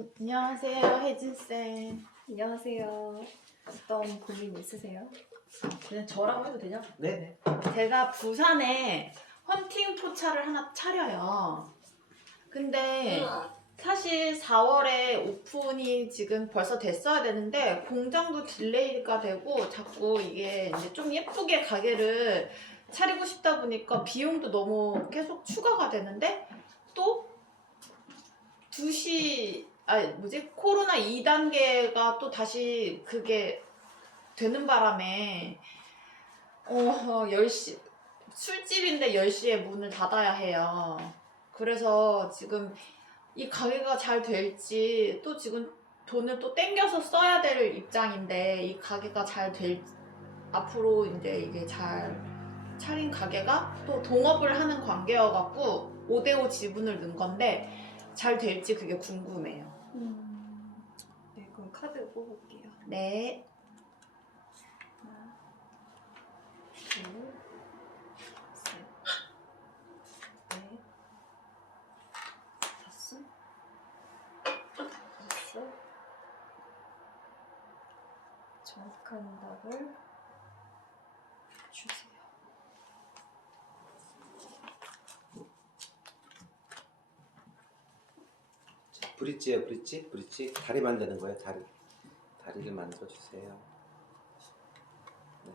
안녕하세요, 혜진쌤. 안녕하세요. 어떤 고민 있으세요? 그냥 저라고 해도 되죠? 네. 제가 부산에 헌팅 포차를 하나 차려요. 근데 사실 4월에 오픈이 지금 벌써 됐어야 되는데 공장도 딜레이가 되고 자꾸 이게 이제 좀 예쁘게 가게를 차리고 싶다 보니까 비용도 너무 계속 추가가 되는데 또 2시 아 뭐지 코로나 2단계가 또 다시 그게 되는 바람에 어 10시 술집인데 10시에 문을 닫아야 해요. 그래서 지금 이 가게가 잘 될지 또 지금 돈을 또 땡겨서 써야 될 입장인데 이 가게가 잘 될 앞으로 이제 이게 잘 차린 가게가 또 동업을 하는 관계여갖고 5대5 지분을 넣은 건데 잘 될지 그게 궁금해요. 카드 뽑을게요. 네. 하나, 둘, 셋, 넷, 다섯, 여섯. 정확한 답을 주세요. 자, 브릿지예요, 브릿지. 브릿지. 다리 만드는 거예요, 다리. 다리를 만들어 주세요. 네.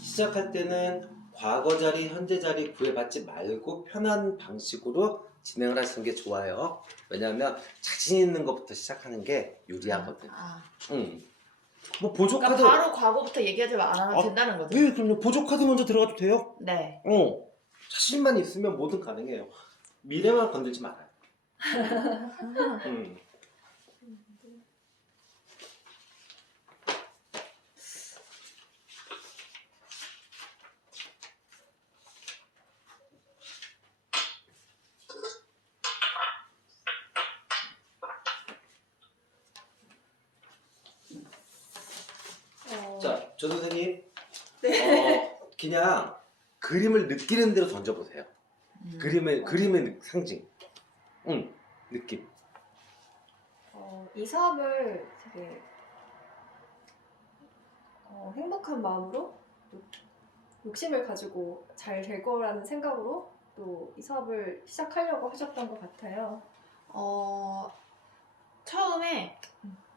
시작할 때는 과거 자리, 현재 자리 구애받지 말고 편한 방식으로 진행을 하시는 게 좋아요. 왜냐하면 자신 있는 것부터 시작하는 게 유리하거든. 아, 응. 뭐 보조 그러니까. 바로 과거부터 얘기하지 안 하면 어, 된다는 거죠? 네, 그럼요. 보조 카드 먼저 들어가도 돼요. 네. 어. 자신만 있으면 뭐든 가능해요. 미래만 건들지 말아요. 음. 어, 자, 조 선생님. 어, 그냥 그림을 느끼는 대로 던져보세요. 음. 그림의 그림의 느- 상징. 응, 느낌. 어, 이 사업을 되게 어, 행복한 마음으로 또 욕심을 가지고 잘 될 거라는 생각으로 또 이 사업을 시작하려고 하셨던 것 같아요. 어, 처음에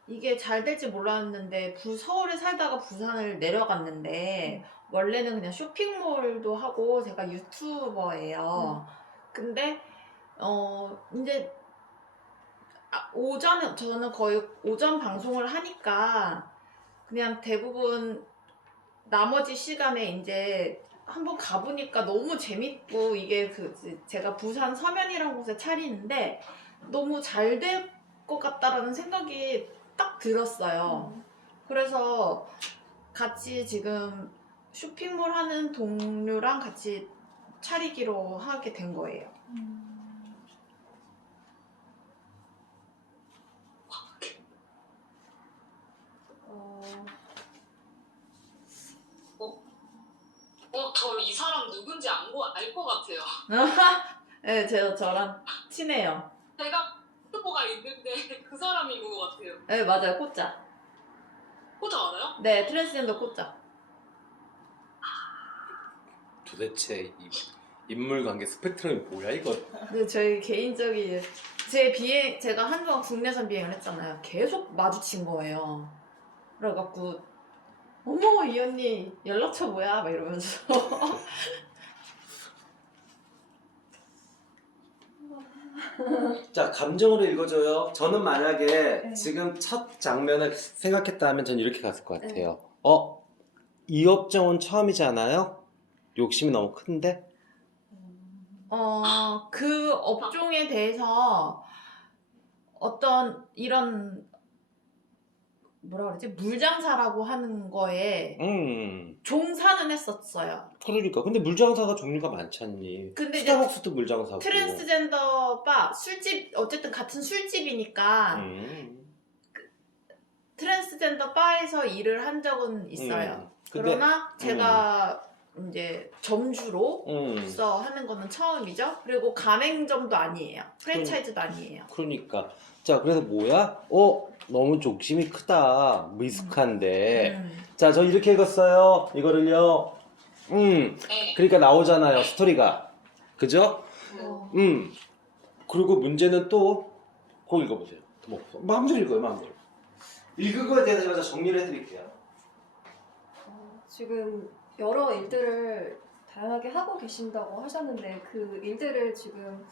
이게 잘 될지 몰랐는데 부, 서울에 살다가 부산을 내려갔는데 원래는 그냥 쇼핑몰도 하고 제가 유튜버예요. 근데 어 이제 아, 오전에 저는 거의 오전 방송을 하니까 그냥 대부분 나머지 시간에 이제 한번 가보니까 너무 재밌고 이게 그 제가 부산 서면이라는 곳에 차리는데 너무 잘 될 것 같다라는 생각이 딱 들었어요. 음. 그래서 같이 지금 쇼핑몰 하는 동료랑 같이 차리기로 하게 된 거예요. 어, 어, 저 이 사람 누군지 알것 같아요. 네, 제가 저랑 친해요. 그 사람인 것 같아요. 네, 맞아요. 꽃자. 호주 알아요? 네, 트랜스젠더 꽃자. 도대체 이 인물 관계 스펙트럼이 뭐야 이거? 근데 저희 개인적인 제 비행 제가 한동안 국내선 비행을 했잖아요. 계속 마주친 거예요. 그래갖고 어머 이 언니 연락처 뭐야? 막 이러면서 자 감정으로 읽어줘요. 저는 만약에 네. 지금 첫 장면을 생각했다 하면 전 이렇게 갔을 것 같아요. 어? 이 업종은 처음이잖아요? 욕심이 너무 큰데? 어, 그 업종에 대해서 어떤 이런 뭐라 그러지 물장사라고 하는 거에 음 종사는 했었어요. 그러니까 근데 물장사가 종류가 많지 않니? 근데 이제 스타벅스도 물장사고. 트랜스젠더 바 술집 어쨌든 같은 술집이니까 음. 트랜스젠더 바에서 일을 한 적은 있어요. 음. 근데 그러나 제가 이제 점주로서 음. 하는 거는 처음이죠. 그리고 가맹점도 아니에요. 프랜차이즈도 아니에요. 그러니까 자 그래서 뭐야? 어 너무 욕심이 크다. 미숙한데. 음. 자 저 이렇게 읽었어요. 이거를요. 음. 네. 그러니까 나오잖아요 스토리가. 그죠? 어, 음. 그리고 문제는 또 그거 읽어보세요. 뭐 마음대로 읽어요 마음대로. 읽은 거에 대해서 제가 정리를 해드릴게요. 어, 지금 여러 일들을 다양하게 하고 계신다고 하셨는데 그 일들을 지금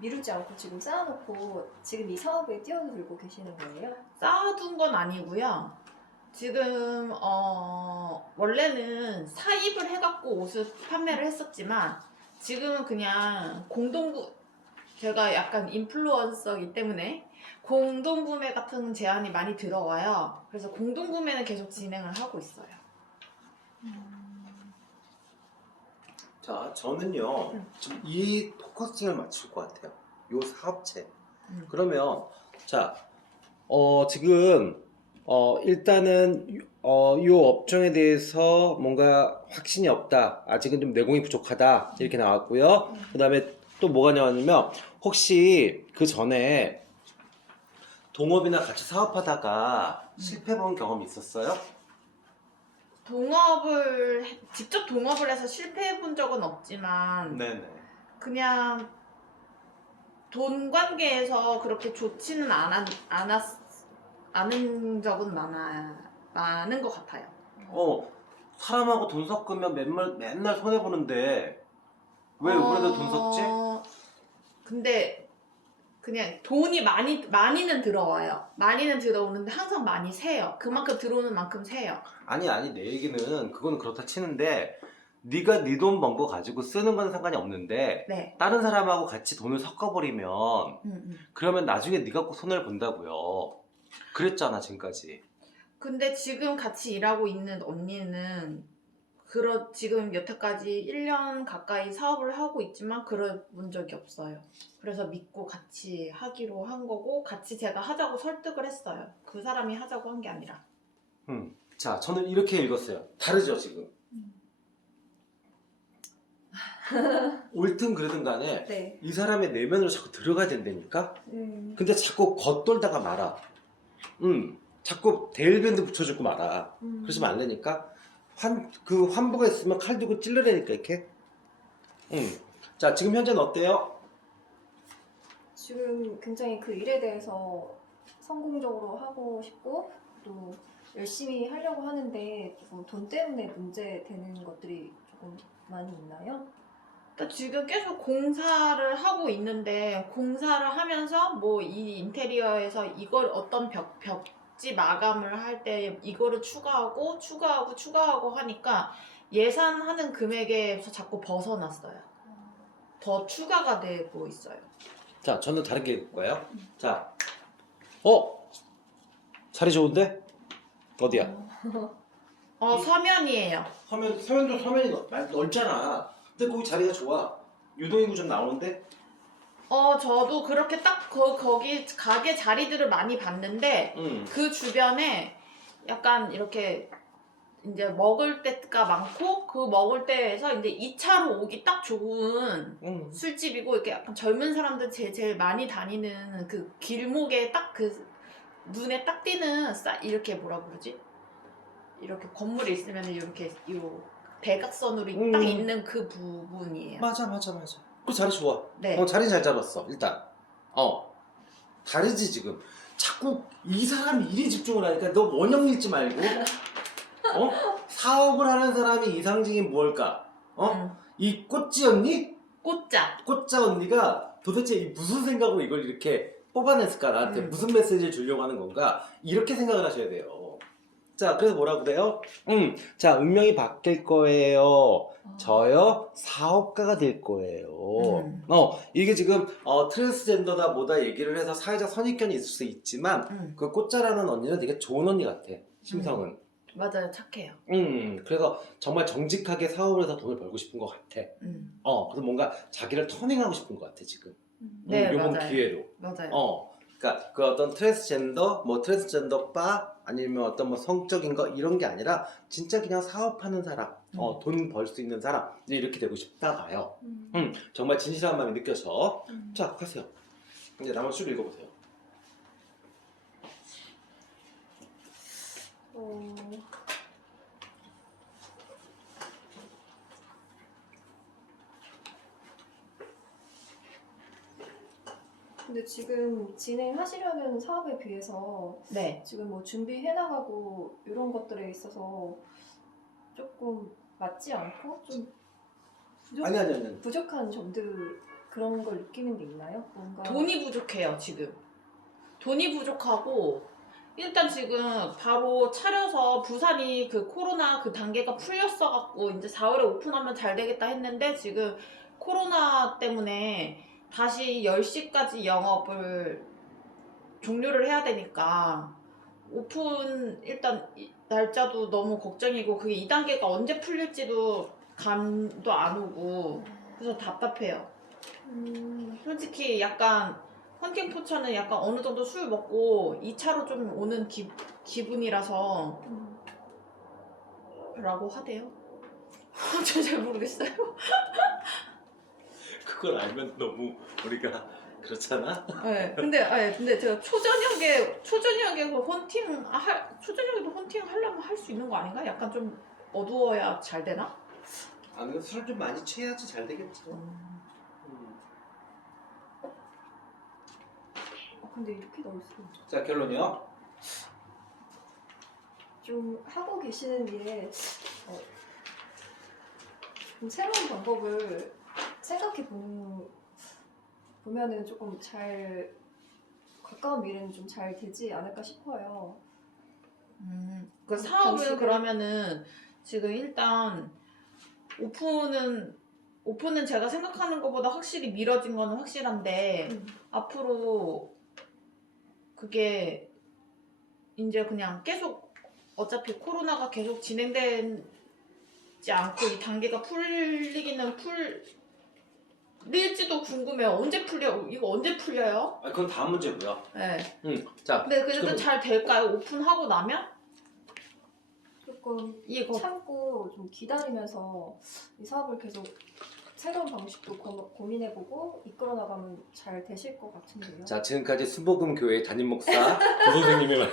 미루지 않고 지금 쌓아놓고 지금 이 사업에 뛰어들고 계시는 거예요? 쌓아둔 건 아니고요. 지금 어 원래는 사입을 해갖고 옷을 판매를 했었지만 지금은 그냥 공동구 제가 약간 인플루언서이기 때문에 공동구매 같은 제안이 많이 들어와요. 그래서 공동구매는 계속 진행을 하고 있어요. 자 저는요 음. 지금 이 포커싱을 맞출 것 같아요 요 사업체 음. 그러면 자, 어, 지금 어, 일단은 어, 이 업종에 대해서 뭔가 확신이 없다. 아직은 좀 내공이 부족하다. 이렇게 나왔고요. 그 다음에 또 뭐가 나왔냐면 혹시 그 전에 동업이나 같이 사업하다가 실패 본 경험이 있었어요? 동업을 해- 직접 동업을 해서 실패해 본 적은 없지만 네네. 그냥 돈 관계에서 그렇게 좋지는 않았, 않았 않은 적은 많아 많은 것 같아요. 어, 사람하고 돈 섞으면 맨날, 맨날 손해 보는데 왜 어, 이번에도 돈 섞지? 근데 그냥 돈이 많이 많이는 들어와요. 많이는 들어오는데 항상 많이 세요. 그만큼 들어오는 만큼 세요. 아니 아니 내 얘기는 그거는 그렇다 치는데 네가 네 돈 번 거 가지고 쓰는 건 상관이 없는데 네. 다른 사람하고 같이 돈을 섞어버리면 음, 음. 그러면 나중에 네가 꼭 손해를 본다고요 그랬잖아 지금까지 근데 지금 같이 일하고 있는 언니는 그러 지금 여태까지 1년 가까이 사업을 하고 있지만 그래 본 적이 없어요. 그래서 믿고 같이 하기로 한 거고 같이 제가 하자고 설득을 했어요. 그 사람이 하자고 한 게 아니라. 음. 자 저는 이렇게 읽었어요 다르죠 지금 옳든 그러든 간에 네. 이 사람의 내면으로 자꾸 들어가야 된다니까 음, 근데 자꾸 겉돌다가 말아 음 자꾸 데일밴드 붙여주고 말아 음. 그러시면 안 되니까 환 그 환부가 있으면 칼 들고 찔러내니까 이렇게. 음. 자 지금 현재는 어때요? 지금 굉장히 그 일에 대해서 성공적으로 하고 싶고 또 열심히 하려고 하는데 조금 돈 때문에 문제 되는 것들이 조금 많이 있나요? 그러니까 지금 계속 공사를 하고 있는데 공사를 하면서 뭐 이 인테리어에서 이걸 어떤 벽 벽 지 마감을 할 때 이거를 추가하고 추가하고 추가하고 하니까 예산하는 금액에서 자꾸 벗어났어요. 더 추가가 되고 있어요. 자 저는 다르게 읽을 거예요. 자, 어 자리 좋은데 어디야? 어 서면이에요. 서면 서면도 서면이 넓, 넓잖아. 근데 거기 자리가 좋아. 유동인구 좀 나오는데. 어 저도 그렇게 딱 거, 거기 가게 자리들을 많이 봤는데 음. 그 주변에 약간 이렇게 이제 먹을 때가 많고 그 먹을 때에서 이제 2차로 오기 딱 좋은 음. 술집이고 이렇게 약간 젊은 사람들 제일, 제일 많이 다니는 그 길목에 딱 그 눈에 딱 띄는 싸 이렇게 뭐라 그러지? 이렇게 건물이 있으면 이렇게 요 대각선으로 음. 딱 있는 그 부분이에요. 맞아 맞아 맞아. 그 자리 좋아. 네. 어 자리 잘 잡았어 일단. 어 다르지 지금. 자꾸 이 사람이 일에 집중을 하니까 너 원형 읽지 말고. 어 사업을 하는 사람이 이상징이 뭘까? 어? 음. 이 꽃지 언니? 꽃자. 꽃자 언니가 도대체 이 무슨 생각으로 이걸 이렇게 뽑아냈을까 나한테 음. 무슨 메시지를 주려고 하는 건가 이렇게 생각을 하셔야 돼요 자, 그래서 뭐라 그래요? 음, 자, 운명이 바뀔 거예요. 저요 사업가가 될 거예요. 음. 어 이게 지금 어, 트랜스젠더다 뭐다 얘기를 해서 사회적 선입견이 있을 수 있지만 음, 그 꽃자라는 언니는 되게 좋은 언니 같아. 심성은. 맞아요. 착해요. 음 그래서 정말 정직하게 사업을 해서 돈을 벌고 싶은 것 같아. 음, 어 그래서 뭔가 자기를 터닝하고 싶은 것 같아 지금. 음. 네, 음, 요번 맞아요. 기회로. 맞아요. 어 그러니까 그 어떤 트랜스젠더 뭐 트랜스젠더 바 아니면 어떤 뭐 성적인 거 이런 게 아니라 진짜 그냥 사업하는 사람, 어, 돈 벌 수 있는 사람 이렇게 되고 싶다 봐요. 음. 음, 정말 진실한 마음이 느껴져. 음. 자, 하세요. 이제 나머지 줄 읽어보세요. 어... 근데 지금 진행하시려는 사업에 비해서 네. 지금 뭐 준비해 나가고 이런 것들에 있어서 조금 맞지 않고 좀 부족, 아니, 아니, 아니. 부족한 점들 그런 걸 느끼는 게 있나요? 뭔가 돈이 부족해요, 지금. 돈이 부족하고, 일단 지금 바로 차려서 부산이 그 코로나 그 단계가 풀렸어 갖고, 이제 4월에 오픈하면 잘 되겠다 했는데, 지금 코로나 때문에 다시 10시까지 영업을 종료를 해야 되니까, 오픈 일단 이- 날짜도 너무 걱정이고, 그게 2단계가 언제 풀릴지도 감도 안 오고, 그래서 답답해요. 음, 솔직히 약간 헌팅 포차는 약간 어느 정도 술 먹고 2차로 좀 오는 기, 기분이라서 음. 라고 하대요. 저 잘 모르겠어요. 그걸 알면 너무 우리가 그렇잖아. 네, 근데 아니, 근데 제가 초저녁에 초저녁에 그 헌팅 할 초저녁에도 헌팅 하려면 할 수 있는 거 아닌가? 약간 좀 어두워야 잘 되나? 아, 근데 술을 좀 많이 취해야지 잘 되겠죠. 음. 음. 어, 근데 이렇게 넣을 수 자, 결론이요. 좀 하고 계시는 일에 어, 좀 새로운 방법을 생각해 보면은 조금 잘 가까운 미래는 좀 잘 되지 않을까 싶어요. 음, 그 어, 사업은 방식을- 그러면은 지금 일단 오픈은 오픈은 제가 생각하는 것보다 확실히 미뤄진 거는 확실한데 음. 앞으로 그게 이제 그냥 계속 어차피 코로나가 계속 진행되지 않고 이 단계가 풀리기는 풀 릴지도 궁금해요. 언제 풀려? 이거 언제 풀려요? 아, 그건 다음 문제고요. 네. 음, 자, 근데 그래도 그럼- 잘 될까요? 오픈하고 나면? 조금 이거 참고 좀 기다리면서 이 사업을 계속 새로운 방식도 고, 고민해보고 이끌어 나가면 잘 되실 것 같은데요. 자, 지금까지 수복음 교회 담임 목사 조 선생님의 말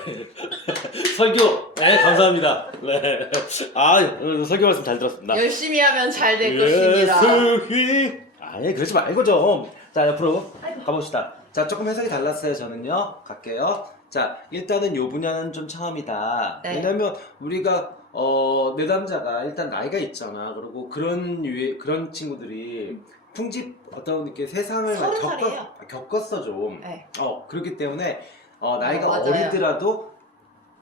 설교, 네, 감사합니다. 네, 아, 오늘 설교 말씀 잘 들었습니다. 열심히 하면 잘 될 것입니다. 예수히. 아니, 그러지 말고 좀. 자, 옆으로. 가봅시다. 자, 조금 해석이 달랐어요, 저는요. 갈게요. 자, 일단은 요 분야는 좀 처음이다. 네. 왜냐면 우리가 어, 내담자가 일단 나이가 있잖아. 그리고 그런 유해, 그런 친구들이 풍집 어떤 이렇게 세상을 서른 겪었, 살이에요. 겪었어 좀. 네. 어, 그렇기 때문에 어, 나이가 어, 맞아요. 어리더라도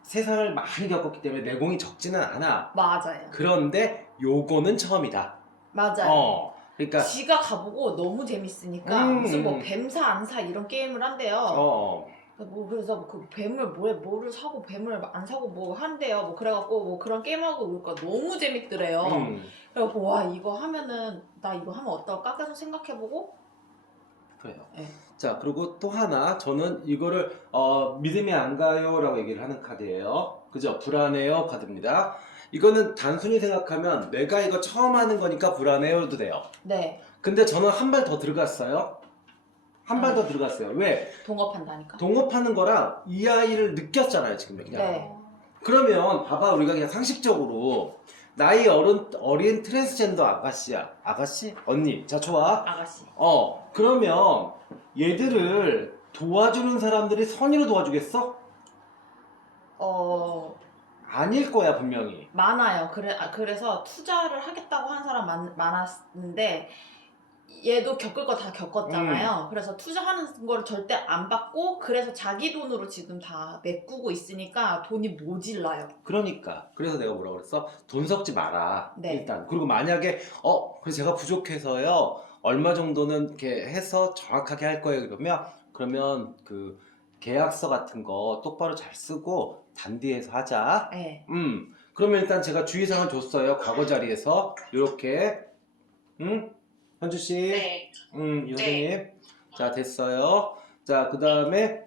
세상을 많이 겪었기 때문에 내공이 적지는 않아. 맞아요. 그런데 요거는 처음이다. 맞아요. 어. 그러니까 지가 가보고 너무 재밌으니까 음. 무슨 뭐 뱀사 안 사 이런 게임을 한대요. 어. 뭐 그래서 그 뱀을 뭐에 뭐를 사고 뱀을 안 사고 뭐 한대요. 뭐 그래갖고 뭐 그런 게임하고 그러니까 너무 재밌더래요. 음. 그래갖고 와 이거 하면은 나 이거 하면 어떨까 계속 생각해보고 그래요. 네. 자, 그리고 또 하나, 저는 이거를, 어, 믿음이 안 가요 라고 얘기를 하는 카드예요. 그죠? 불안해요 카드입니다. 이거는 단순히 생각하면 내가 이거 처음 하는 거니까 불안해요도 돼요. 네 근데 저는 한 발 더 들어갔어요. 한 발 더 들어갔어요. 왜? 동업한다니까. 동업하는 거랑 이 아이를 느꼈잖아요, 지금 그냥. 네. 그러면 봐봐, 우리가 그냥 상식적으로 나이 어른, 어린 트랜스젠더 아가씨야. 아가씨? 언니. 자, 좋아. 아가씨. 어, 그러면 얘들을 도와주는 사람들이 선의로 도와주겠어? 어 아닐 거야, 분명히. 많아요. 그래 아, 그래서 투자를 하겠다고 한 사람 많, 많았는데 얘도 겪을 거 다 겪었잖아요. 음. 그래서 투자하는 거를 절대 안 받고 그래서 자기 돈으로 지금 다 메꾸고 있으니까 돈이 모질라요. 그러니까 그래서 내가 뭐라 그랬어 돈 섞지 마라 네. 일단 그리고 만약에 어 그래서 제가 부족해서요 얼마 정도는 이렇게 해서 정확하게 할 거예요 그러면 그러면 그 계약서 같은 거 똑바로 잘 쓰고 단디해서 하자 네. 음 그러면 일단 제가 주의사항을 줬어요 과거 자리에서 이렇게 응 현주 씨 네. 음, 이 선생님. 자, 됐어요. 자, 그 다음에,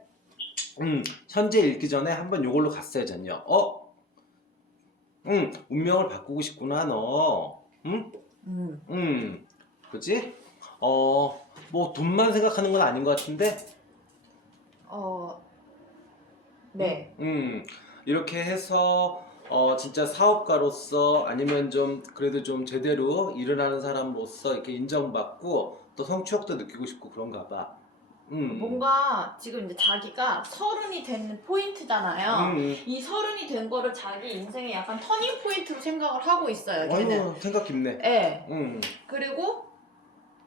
음, 현재 읽기 전에 한번 요걸로 갔어요, 전요. 어? 음, 운명을 바꾸고 싶구나, 너. 음? 음. 음. 그지? 어, 뭐, 돈만 생각하는 건 아닌 것 같은데? 어. 네. 음, 이렇게 해서, 어, 진짜 사업가로서 아니면 좀, 그래도 좀 제대로 일을 하는 사람으로서 이렇게 인정받고 또 성취욕도 느끼고 싶고 그런가 봐. 음. 뭔가 지금 이제 자기가 서른이 되는 포인트잖아요. 음. 이 서른이 된 거를 자기 인생의 약간 터닝 포인트로 생각을 하고 있어요. 걔는. 아이고 생각 깊네. 네. 음. 그리고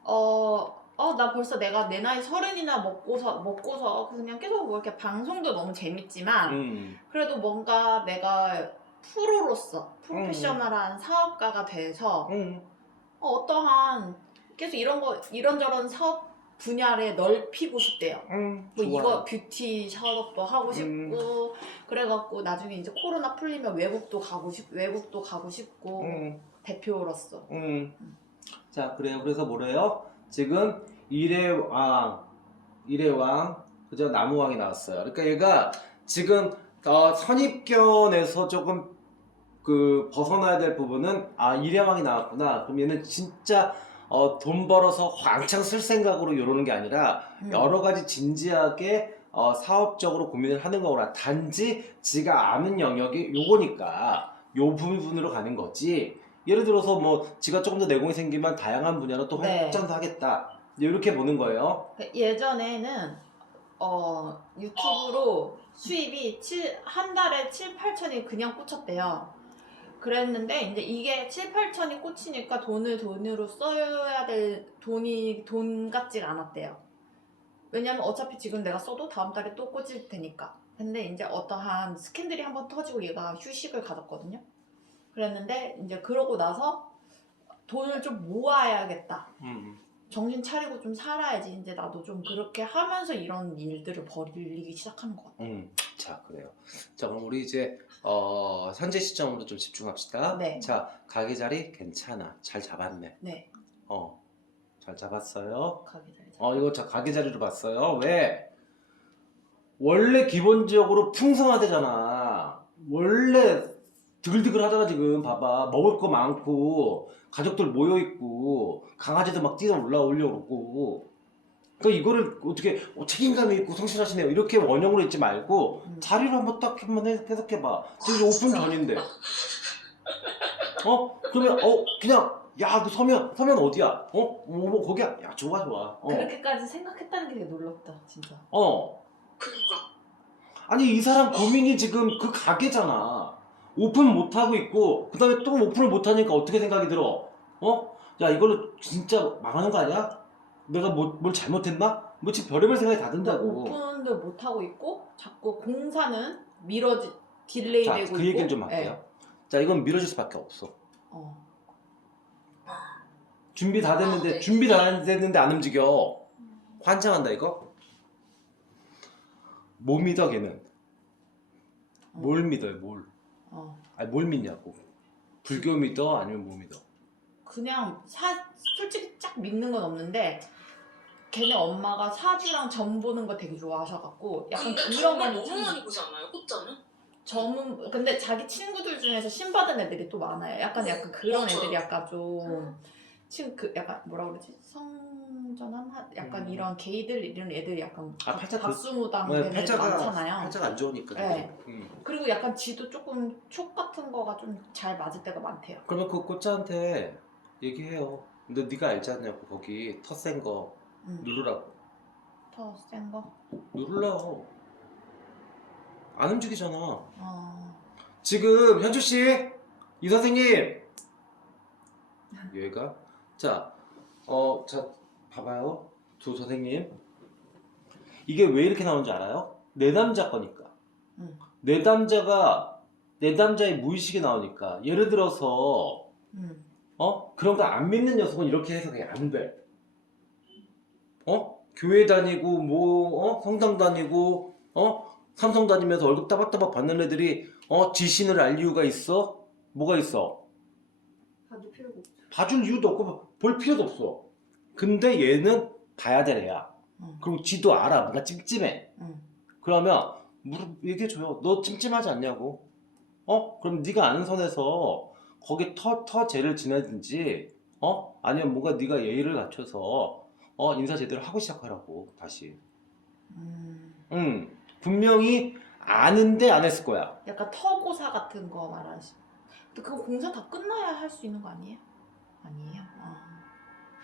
어. 어, 나 벌써 내가 내 나이 서른이나 먹고서, 먹고서, 그냥 계속 뭐 이렇게 방송도 너무 재밌지만, 음. 그래도 뭔가 내가 프로로서, 프로페셔널한 사업가가 돼서, 음. 어, 어떠한, 계속 이런 거, 이런저런 사업 분야를 넓히고 싶대요. 음. 뭐 좋아. 이거 뷰티 샤워도 하고 싶고 음. 그래갖고 나중에 이제 코로나 풀리면 외국도 가고 싶 외국도 가고 싶고 음. 대표로서 음. 자 그래요. 그래서 뭐래요? 지금 일의 왕, 일의 왕, 그죠? 나무왕이 나왔어요. 그러니까 얘가 지금 어, 선입견에서 조금 그 벗어나야 될 부분은 아 일의 왕이 나왔구나. 그럼 얘는 진짜 어, 돈 벌어서 왕창 쓸 생각으로 이러는 게 아니라 음. 여러 가지 진지하게 어, 사업적으로 고민을 하는 거구나. 단지 지가 아는 영역이 요거니까 요 부분으로 가는 거지. 예를 들어서 뭐 지가 조금 더 내공이 생기면 다양한 분야로 또 네. 확장도 하겠다. 이렇게 보는 거예요. 그러니까 예전에는 어, 유튜브로 수입이 칠- 한 달에 7, 8천이 그냥 꽂혔대요. 그랬는데 이제 이게 7, 8천이 꽂히니까 돈을 돈으로 써야 될 돈이 돈 같지가 않았대요. 왜냐면 어차피 지금 내가 써도 다음 달에 또 꽂을 테니까. 근데 이제 어떠한 스캔들이 한번 터지고 얘가 휴식을 가졌거든요. 그랬는데 이제 그러고 나서 돈을 좀 모아야겠다. 음. 정신 차리고 좀 살아야지. 이제 나도 좀 그렇게 하면서 이런 일들을 벌이기 시작하는 것 같아. 음. 자 그래요. 자 그럼 우리 이제 어, 현재 시점으로 좀 집중합시다. 네. 자 가게 자리 괜찮아. 잘 잡았네. 네. 어. 잘 잡았어요. 가게 잘 잡. 어 이거 자 가게 자리로 봤어요. 왜? 원래 기본적으로 풍성하대잖아. 원래 드글드글 하잖아 지금 봐봐 먹을 거 많고 가족들 모여 있고 강아지도 막 뛰어 올라 올려오고 그러니까 이거를 어떻게 어, 책임감 있고 성실하시네요 이렇게 원형으로 있지 말고 음. 자리를 한번 딱 한번 해- 해석해봐 지금 오픈 전인데 어 그러면 어 그냥 야 그 서면 서면 어디야 어뭐 뭐, 거기야 야 좋아 좋아 어. 그렇게까지 생각했다는 게 되게 놀랍다, 진짜. 어. 그니까. 아니 이 사람 고민이 지금 그 가게잖아. 오픈 못 하고 있고 그 다음에 또 오픈을 못 하니까 어떻게 생각이 들어? 어? 야 이걸로 진짜 망하는 거 아니야? 내가 뭐, 뭘 잘못했나? 뭐 지금 별의별 생각이 다 근데 든다고. 오픈도 못 하고 있고 자꾸 공사는 미뤄지 딜레이 자, 되고 그 있고. 얘기를 좀 할게요. 네. 자, 이건 미뤄질 수밖에 없어. 어. 준비 다 됐는데 아, 네. 준비 다 됐는데 안 움직여. 환장한다 이거. 뭐 믿어 걔는? 뭘 믿어요? 뭘? 어. 아니 뭘 믿냐고. 불교 믿어? 아니면 뭐 믿어? 그냥 사 솔직히 쫙 믿는 건 없는데 걔네 엄마가 사주랑 점 보는 거 되게 좋아하셔갖고 약간 근데 그런 정말 건 너무 많이 보지 않아요? 꽃자는? 점은 근데 자기 친구들 중에서 신 받은 애들이 또 많아요. 약간 약간 그런 맞아요. 애들이 약간 좀 지금 그 약간 뭐라 그러지 성 전한 하- 약간 음. 이런 게이들 이런 애들이 약간 아, 팔자 그- 박수무당 네, 되는 애들 팔자가 많잖아요. 팔자가 안 좋으니까. 네. 음. 그리고 약간 지도 조금 촉 같은 거가 좀 잘 맞을 때가 많대요. 그러면 그 꽃자한테 얘기해요. 근데 네가 알지 않냐고 거기 터센거 음. 누르라고. 더 센 거. 누르라고. 안 움직이잖아. 어. 지금 현주 씨, 이 선생님. 얘가 자, 어, 자 봐봐요. 두 선생님. 이게 왜 이렇게 나오는지 알아요? 내담자 거니까. 응. 내담자가 내담자의 무의식이 나오니까 예를 들어서 음. 어 그런 거 안 믿는 녀석은 이렇게 해석이 안 돼. 어 교회 다니고 뭐 어? 성당 다니고 어 삼성 다니면서 월급 따박따박 받는 애들이 어 지신을 알 이유가 있어? 뭐가 있어? 봐도 필요가 없죠. 봐줄 이유도 없고 볼 필요도 없어. 근데 얘는 봐야 될 애야. 응. 그리고 지도 알아. 뭔가 찜찜해. 응. 그러면 물어 얘기해줘요. 너 찜찜하지 않냐고. 어? 그럼 네가 아는 선에서 거기 터, 터 죄를 지내든지 어? 아니면 뭔가 네가 예의를 갖춰서 어 인사 제대로 하고 시작하라고 다시. 음. 응. 분명히 아는데 안 했을 거야. 약간 터고사 같은 거 말하시. 근데 그거 공사 다 끝나야 할 수 있는 거 아니에요? 아니에요. 아.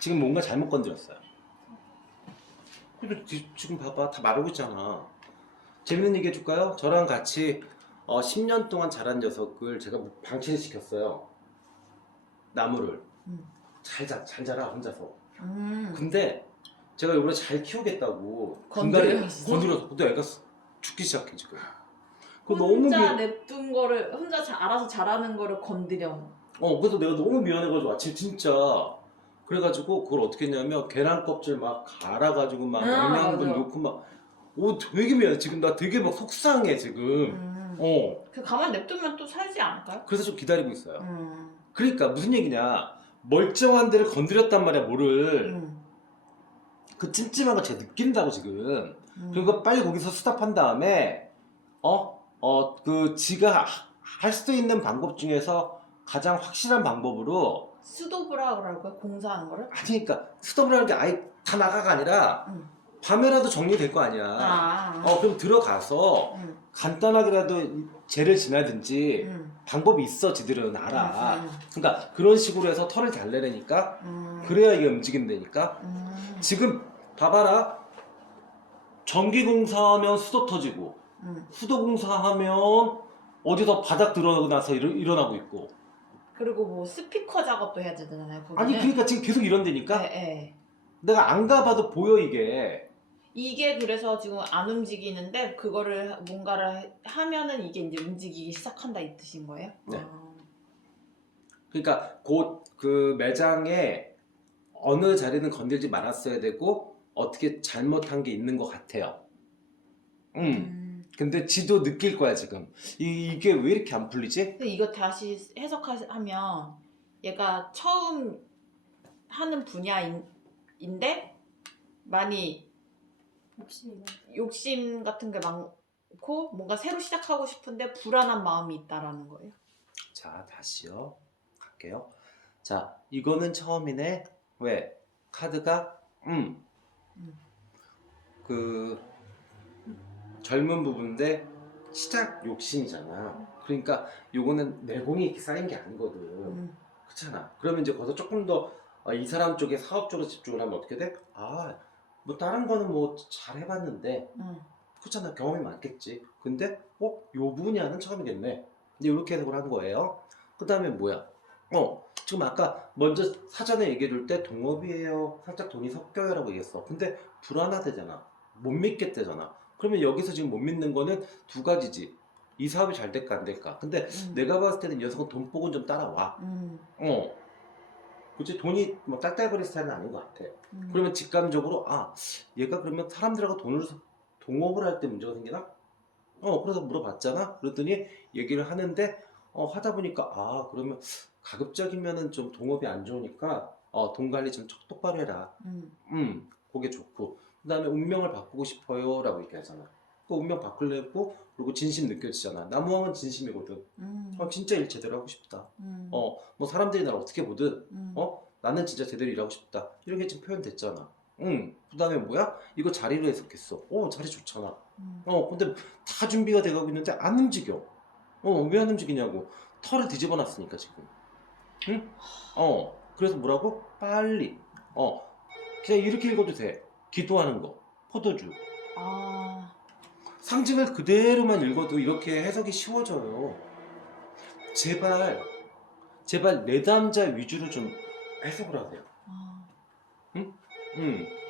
지금 뭔가 잘못 건드렸어요. 근데 지- 지금 봐봐 다 말하고 있잖아. 재밌는 얘기 해줄까요? 저랑 같이 어, 10년 동안 자란 녀석을 제가 방치를 시켰어요. 나무를 음. 잘, 자, 잘 자라 혼자서. 음. 근데 제가 이번에 잘 키우겠다고 건드렸어? 건드려서 근데 애가 죽기 시작해 지금. 그거 너무 혼자 미... 냅둔 거를 혼자 자, 알아서 잘하는 거를 건드려. 어 그래서 내가 너무 미안해가지고 아침 진짜 그래가지고 그걸 어떻게 했냐면 계란 껍질 막 갈아가지고 막 아, 영양분 맞아. 넣고 막 오 되게 미안해 지금 나 되게 막 속상해 지금 음. 어 그 가만 냅두면 또 살지 않을까요? 그래서 좀 기다리고 있어요 음. 그러니까 무슨 얘기냐 멀쩡한 데를 건드렸단 말이야 뭐를 음. 그 찜찜한 거 제가 느낀다고 지금 음. 그러니까 빨리 거기서 스탑한 다음에 어 어 그 지가 할 수 있는 방법 중에서 가장 확실한 방법으로 수도브라 그럴까요? 공사하는 거를? 아니 그러니까 하는 게 아예 다 나가가 아니라 응. 밤에라도 정리될 거 아니야. 아. 어 그럼 들어가서 음. 간단하게라도 죄를 지나든지 음. 방법이 있어 지들은 알아. 음. 그러니까 그런 식으로 해서 털을 잘 내려니까 음. 그래야 이게 움직인다니까. 음. 지금 봐봐라. 전기 공사하면 수도 터지고 음. 수도 공사하면 어디서 바닥 들어나서 일어, 일어나고 있고. 그리고 뭐 스피커 작업도 해야 되잖아요. 거기는. 아니 그러니까 지금 계속 이런다니까. 네, 네. 내가 안 가봐도 보여 이게. 이게 그래서 지금 안 움직이는데 그거를 뭔가를 하면은 이게 이제 움직이기 시작한다 이 뜻인 거예요? 네. 아. 그러니까 곧 그 매장에 어느 자리는 건들지 말았어야 되고 어떻게 잘못한 게 있는 것 같아요. 음. 음. 근데 지도 느낄 거야 지금. 이, 이게 왜 이렇게 안 풀리지? 근데 이거 다시 해석하면 얘가 처음 하는 분야인데 많이 많다. 욕심 같은 게 많고 뭔가 새로 시작하고 싶은데 불안한 마음이 있다라는 거예요. 자 다시요. 갈게요. 자 이거는 처음이네. 왜? 카드가 음. 음. 그 젊은 부분인데 시작 욕심이잖아. 그러니까 요거는 내공이 이렇게 쌓인 게 아니거든. 음. 그렇잖아. 그러면 이제 거기서 조금 더 이 사람 쪽에 사업 쪽으로 집중을 하면 어떻게 돼? 아, 뭐 다른 거는 뭐 잘 해봤는데 음. 그렇잖아. 경험이 많겠지. 근데 어, 요 분야는 처음이겠네. 이제 이렇게 해석을 한 거예요. 그 다음에 뭐야? 어, 지금 아까 먼저 사전에 얘기해 줄 때 동업이에요. 살짝 돈이 섞여요라고 얘기했어. 근데 불안하대잖아. 못 믿겠대잖아. 그러면 여기서 지금 못 믿는 거는 두 가지지. 이 사업이 잘 될까 안 될까. 근데 음. 내가 봤을 때는 이 녀석은 돈복은 좀 따라와. 음. 어. 그치 돈이 뭐 딸딸거리 스타일은 아닌 것 같아. 음. 그러면 직감적으로 아 얘가 그러면 사람들하고 돈을 서- 동업을 할 때 문제가 생기나? 어 그래서 물어봤잖아. 그랬더니 얘기를 하는데 어 하다 보니까 아 그러면 가급적이면은 좀 동업이 안 좋으니까 어 돈 관리 좀 똑바로 해라. 음. 음 그게 좋고 그 다음에 운명을 바꾸고 싶어요 라고 얘기하잖아. 그 운명 바꾸려고 그리고 진심 느껴지잖아. 나무왕은 진심이거든. 음. 어 진짜 일 제대로 하고 싶다. 음. 어뭐 사람들이 나를 어떻게 보든 음. 어? 나는 진짜 제대로 일하고 싶다. 이런 게 지금 표현됐잖아. 응. 그 다음에 뭐야? 이거 자리로 해석했어. 어, 자리 좋잖아. 음. 어, 근데 다 준비가 돼가고 있는데 안 움직여. 어, 왜 안 움직이냐고. 털을 뒤집어 놨으니까 지금. 응? 어, 그래서 뭐라고? 빨리. 어, 그냥 이렇게 읽어도 돼. 기도하는 거. 포도주. 아. 상징을 그대로만 읽어도 이렇게 해석이 쉬워져요. 제발, 제발 내담자 위주로 좀 해석을 하세요. 아. 음.